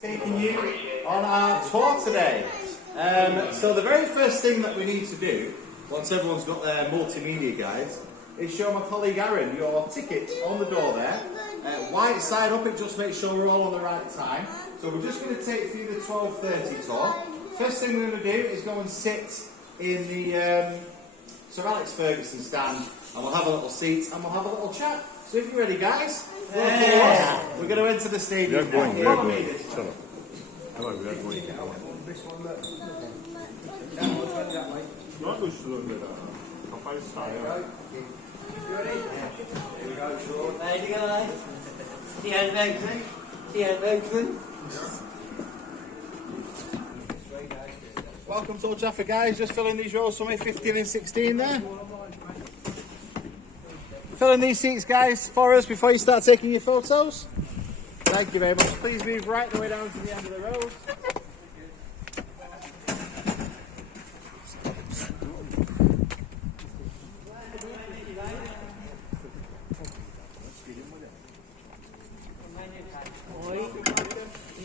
Taking you on our tour today. So the very first thing that we need to do, once everyone's got their multimedia guides, is show my colleague Aaron your ticket on the door there. White side up, it just makes sure we're all on the right time. So we're just going to take you the 12:30 tour. First thing we're going to do is go and sit in the Sir Alex Ferguson stand, and we'll have a little seat and we'll have a little chat. So if you're ready, guys. Yeah. We're going to enter the stadium. Follow me this time. Not güçlü kafayı sağıyor. Welcome to Old Trafford, guys. Just filling these rows for me, 15 and 16 there. Filling these seats, guys, for us before you start taking your photos. Thank you very much. Please move right the way down to the end of the road.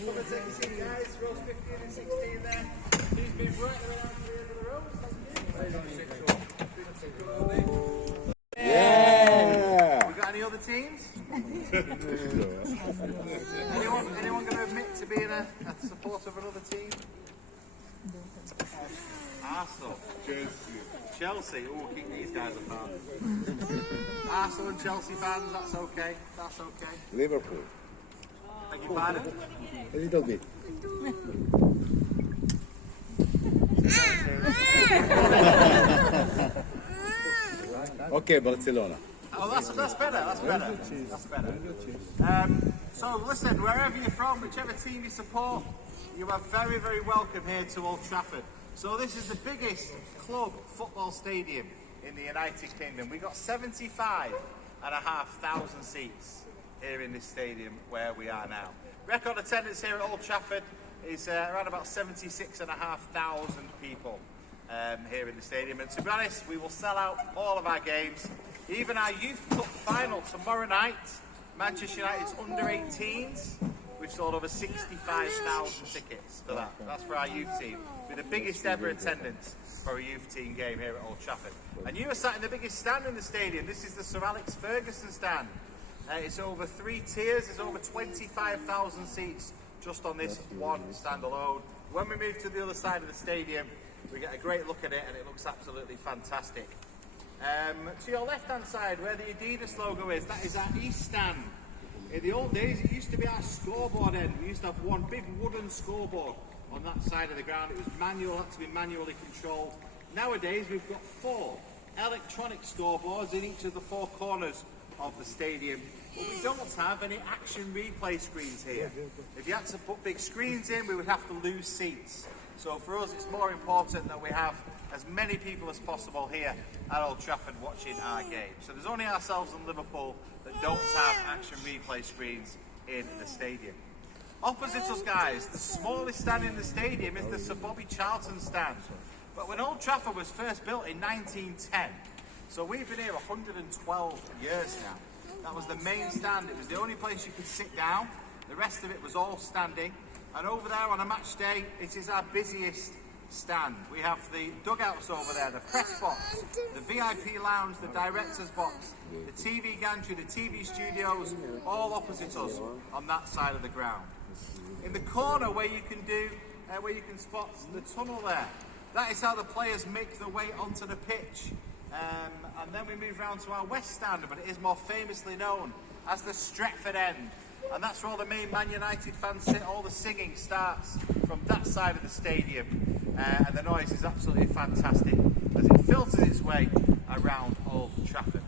Come and take a seat, guys. Rows 15 and 16 there. Please move right the way down to the end of the road. Thank you. Yeah. We got any other teams? Anyone going to admit to being a supporter of another team? Arsenal. Chelsea. Oh, we'll keep these guys apart. Arsenal and Chelsea fans, that's okay. That's okay. Liverpool. Beg your pardon? A little bit. Okay, Barcelona. Oh, that's better. That's better. That's better. So listen, wherever you're from, whichever team you support, you are very, very welcome here to Old Trafford. So this is the biggest club football stadium in the United Kingdom. We've got 75,500 seats here in this stadium where we are now. Record attendance here at Old Trafford is around about 76,500 people here in the stadium. And to be honest, we will sell out all of our games. Even our Youth Cup final tomorrow night, Manchester United's under 18s, we've sold over 65,000 tickets for that. That's for our youth team. We're the biggest ever attendance for a youth team game here at Old Trafford. And you are sat in the biggest stand in the stadium. This is the Sir Alex Ferguson stand. It's over 3 tiers. There's over 25,000 seats just on this one stand alone. When we move to the other side of the stadium, we get a great look at it, and it looks absolutely fantastic. To your left-hand side, where the Adidas logo is, that is our east stand. In the old days, it used to be our scoreboard end. We used to have one big wooden scoreboard on that side of the ground. It was manual, had to be manually controlled. Nowadays, we've got 4 electronic scoreboards in each of the 4 corners of the stadium. But we don't have any action replay screens here. If you had to put big screens in, we would have to lose seats. So for us, it's more important that we have as many people as possible here at Old Trafford watching our game. So there's only ourselves and Liverpool that don't have action replay screens in the stadium. Opposite us, guys, the smallest stand in the stadium is the Sir Bobby Charlton stand. But when Old Trafford was first built in 1910, so we've been here 112 years now. That was the main stand. It was the only place you could sit down. The rest of it was all standing. And over there on a match day, it is our busiest stand. We have the dugouts over there, the press box, the VIP lounge, the director's box, the TV gantry, the TV studios, all opposite us on that side of the ground. In the corner where you can spot the tunnel there, that is how the players make their way onto the pitch. And then we move round to our west stand, but it is more famously known as the Trafford end. And that's where all the main Man United fans sit. All the singing starts from that side of the stadium. And the noise is absolutely fantastic as it filters its way around Old Trafford.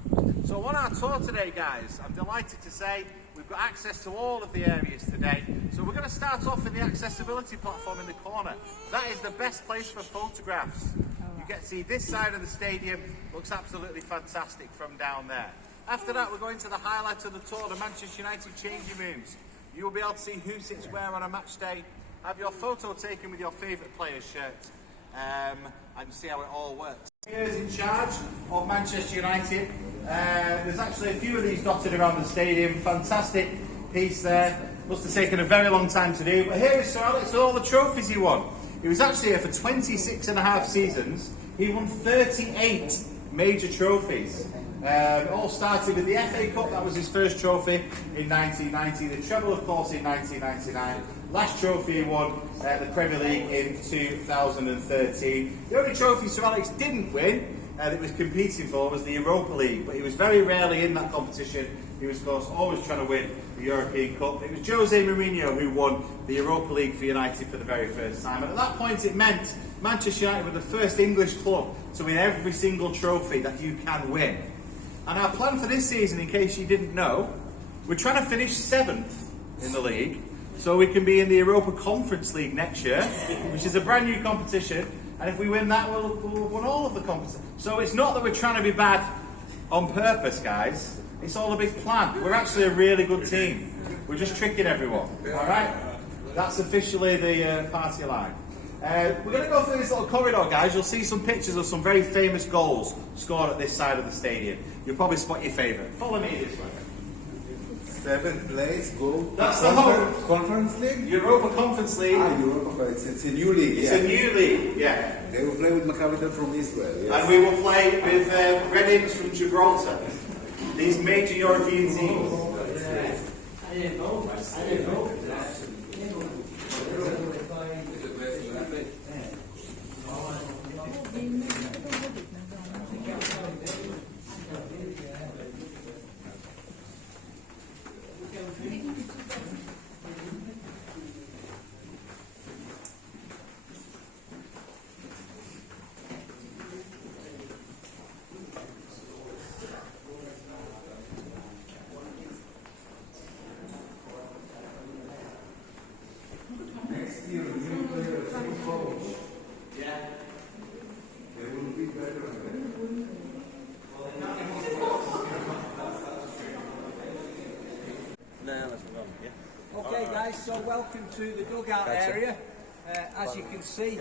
So on our tour today, guys, I'm delighted to say we've got access to all of the areas today. So we're going to start off in the accessibility platform in the corner. That is the best place for photographs. You get to see this side of the stadium. Looks absolutely fantastic from down there. After that, we're going to the highlight of the tour, the Manchester United changing rooms. You will be able to see who sits where on a match day, have your photo taken with your favourite player's shirt, and see how it all works. Here's in charge of Manchester United. There's actually a few of these dotted around the stadium. Fantastic piece there Must have taken a very long time to do, but here is Sir Alex with all the trophies he won. He was actually here for 26 and a half seasons. He won 38 major trophies. It all started with the FA Cup, that was his first trophy in 1990. The treble, of course, in 1999. Last trophy he won, the Premier League in 2013. The only trophy Sir Alex didn't win that he was competing for was the Europa League, but he was very rarely in that competition. He was, of course, always trying to win the European Cup. It was Jose Mourinho who won the Europa League for United for the very first time. And at that point it meant Manchester United were the first English club to win every single trophy that you can win. And our plan for this season, in case you didn't know, we're trying to finish 7th in the league so we can be in the Europa Conference League next year, which is a brand new competition. And if we win that, we'll have won all of the competition. So it's not that we're trying to be bad on purpose, guys. It's all a big plan. We're actually a really good team. We're just tricking everyone. All right? That's officially the party line. We're going to go through this little corridor, guys. You'll see some pictures of some very famous goals scored at this side of the stadium. You'll probably spot your favourite. Follow me this way. 7th place, go. That's the whole Conference League? Europa Conference League. Europa, it's a new league. It's a new league, yeah. They will play with Maccabi from Israel. Yes. And we will play with Red Imps from Gibraltar. These major European teams. I didn't know. Okay guys, so welcome to the dugout area. As you can see,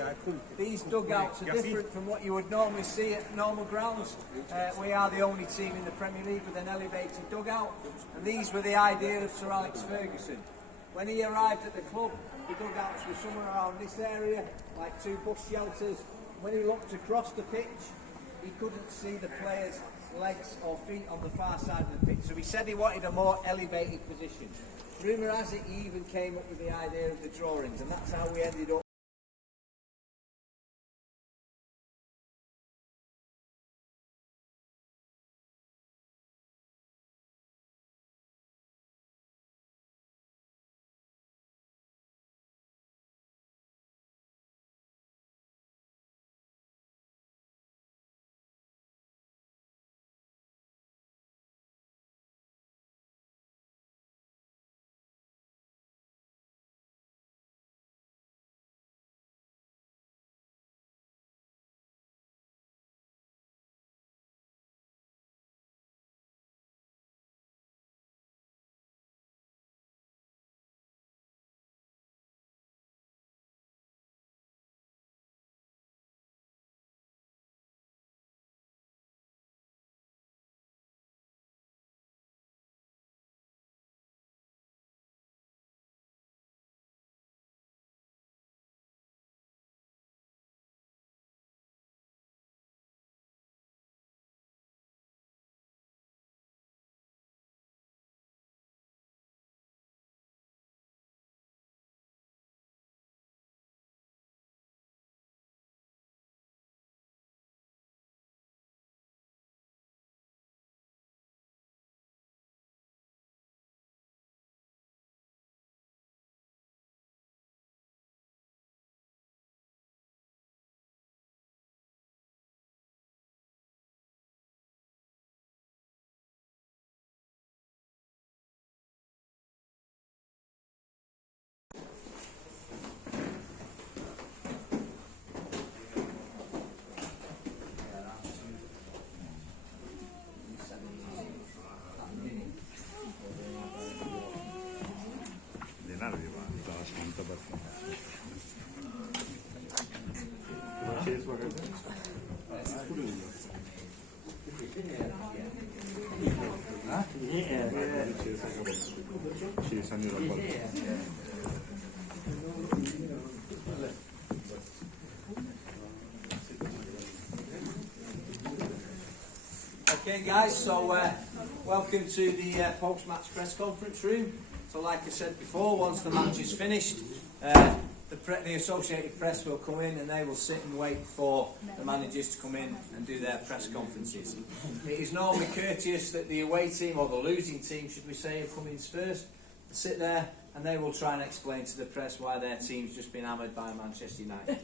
these dugouts are different from what you would normally see at normal grounds. We are the only team in the Premier League with an elevated dugout, and these were the idea of Sir Alex Ferguson. When he arrived at the club, the dugouts were somewhere around this area, like 2 bush shelters. When he looked across the pitch, he couldn't see the players' legs or feet on the far side of the pitch, so he said he wanted a more elevated position. Rumour has it he even came up with the idea of the drawings, and that's how we ended up. Ci sono Okay guys, so welcome to the post-match press conference room. So like I said before, once the match is finished, the Associated Press will come in and they will sit and wait for the managers to come in and do their press conferences. It is normally courteous that the away team, or the losing team should we say, come in first, sit there, and they will try and explain to the press why their team's just been hammered by Manchester United.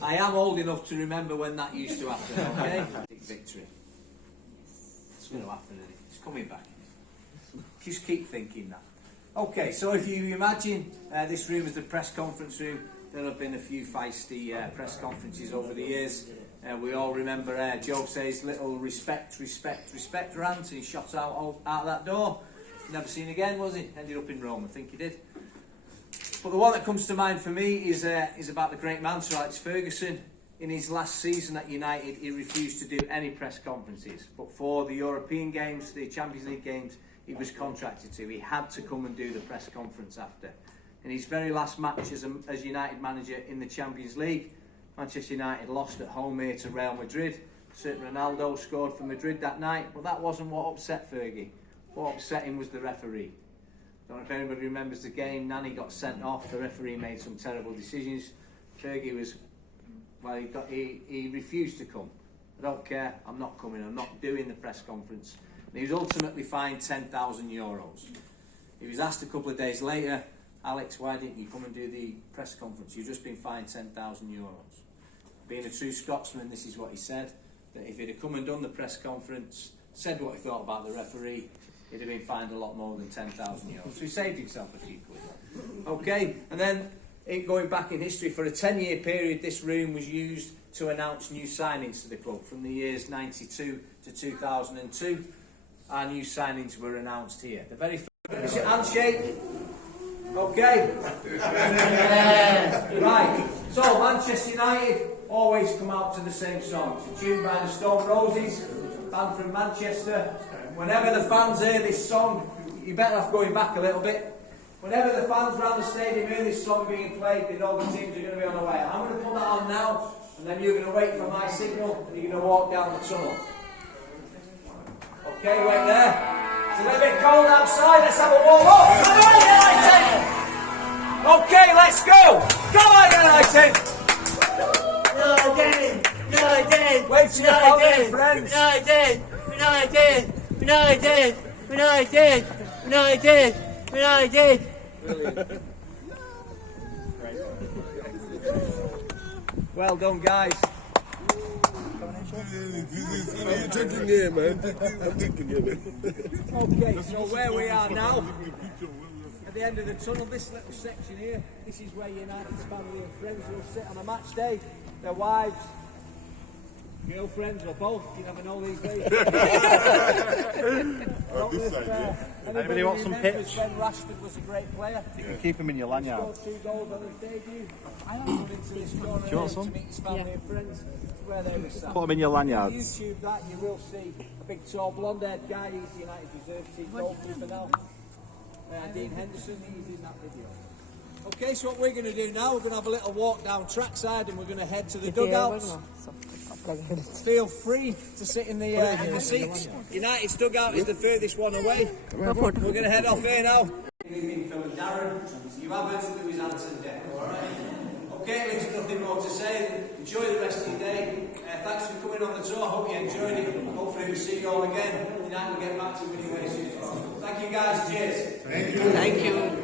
I am old enough to remember when that used to happen, okay? Big victory. It's going to happen, isn't it? It's coming back. Just keep thinking that. Okay, so if you imagine this room as the press conference room, there have been a few feisty press conferences over the years. We all remember Joe says little respect rant, and he shot out that door. Never seen again, was he? Ended up in Rome, I think he did. But the one that comes to mind for me is about the great man, Sir Alex Ferguson. In his last season at United, he refused to do any press conferences. But for the European games, the Champions League games, he was contracted to. He had to come and do the press conference after. In his very last match as United manager in the Champions League, Manchester United lost at home here to Real Madrid. Certain Ronaldo scored for Madrid that night, but that wasn't what upset Fergie. What upset him was the referee. Don't know if anybody remembers the game. Nani got sent off. The referee made some terrible decisions. Fergie was, well, he refused to come. I don't care. I'm not coming. I'm not doing the press conference. And he was ultimately fined €10,000. He was asked a couple of days later, Alex, why didn't you come and do the press conference? You've just been fined €10,000. Being a true Scotsman, this is what he said, that if he'd have come and done the press conference, said what he thought about the referee, he'd have been fined a lot more than €10,000. So he saved himself a few quid. Okay, and then going back in history, for a 10-year period, this room was used to announce new signings to the club. From the years 92 to 2002, our new signings were announced here. The very first handshake. Okay. Right. So Manchester United always come out to the same song. It's a tune by the Stone Roses, band from Manchester. Whenever the fans hear this song, you better off going back a little bit. Whenever the fans around the stadium hear this song being played, they know the teams are going to be on the way. I'm going to put that on now, and then you're going to wait for my signal, and you're going to walk down the tunnel. Okay, wait there. It's a little bit cold outside. Let's have a warm up. Come on, United! Okay, let's go. Come on, United! United! United! Wave to your family, friends. United! United! United! United! United! United! Well done, guys. I'm drinking here, man. I'm drinking here, man. Okay, so where we are now, at the end of the tunnel, this little section here, this is where United's family and friends will sit on a match day. Their wives, girlfriends, or both, you never know these days. Anybody want some pitch? Ben Rashford was a great player. You can keep him in your lanyard. Scored 2 goals on his debut. I don't come into this corner here to meet his family and friends. Where they were sat. Put them in your lanyards. YouTube that, you will see a big tall blonde-haired guy. He's the United reserve team goalkeeper now. Dean Henderson, he's in that video. Okay, so what we're going to do now, we're going to have a little walk down trackside and we're going to head to the dugouts. Feel free to sit in the seats. United's dugout is the furthest one away. We're going to head off here now. Phil and Darren, you have heard Louis Anton there, alright? Okay, there's nothing more to say. Enjoy the rest of your day. Thanks for coming on the tour. Hope you enjoyed it. Hopefully we'll see you all again. United will get back to winning ways soon as possible. Thank you guys. Cheers. Thank you.